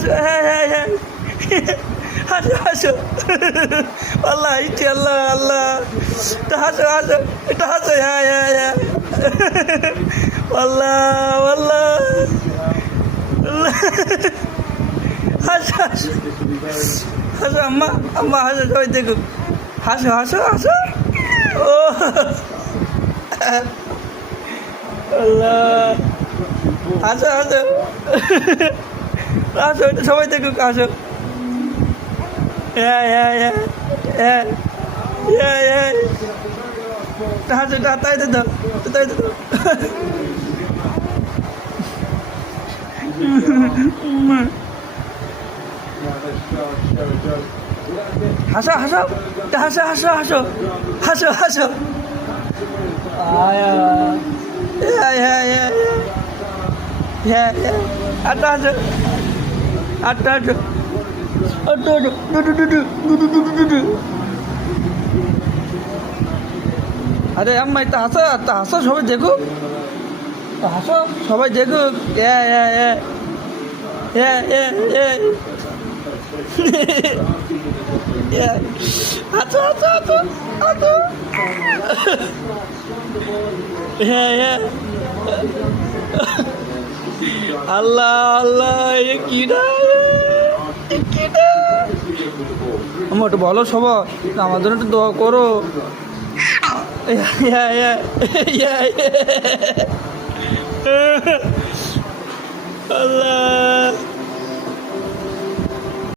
হাসো, হ্যাঁ হ্যাঁ হ্যাঁ, হাসো হাসো, আল্লাহ ইচ্ছে, আল্লাহ আল্লাহ, এটা হাসো হাসো, এটা হাসো, হ্যাঁ হ্যাঁ হ্যাঁ, আল্লাহ আল্লাহ, হাসো হাসো হাসো, আম্মা আম্মা হাসো, সবাই দেখুক, হাসো হাসো হাসো, ও আল্লাহ, হাসো হাসো, হাসো, এটা সবাই দেখুক, হাসো, হ্যাঁ হ্যাঁ হ্যাঁ হ্যাঁ হ্যাঁ হ্যাঁ, হাসো, তাই তো দাও, তাই তো দাও, হাসো হাসো, হাসো হাসো হাসো, হাসো হাসো, হ্যাঁ হ্যাঁ হ্যাঁ হ্যাঁ হ্যাঁ, আটটা হাসো, আটটা হাসো, আটটা হাসো, ডুডু ডুডু ডুডু ডুডু ডুডু, আরে আম্মা এটা হাসো, তা হাসো, সবাই দেখুক, হাসো, সবাই দেখুক, হ্যাঁ হ্যাঁ হ্যাঁ হ্যাঁ হ্যাঁ হ্যাঁ, হাসো হাসো হাসো হাসো, হ্যাঁ হ্যাঁ, আল্লাহ আল্লাহ, এ কি না, এ কি না, আমার একটু বলো সবাই, আমার জন্য একটু দোয়া করো, আল্লাহ।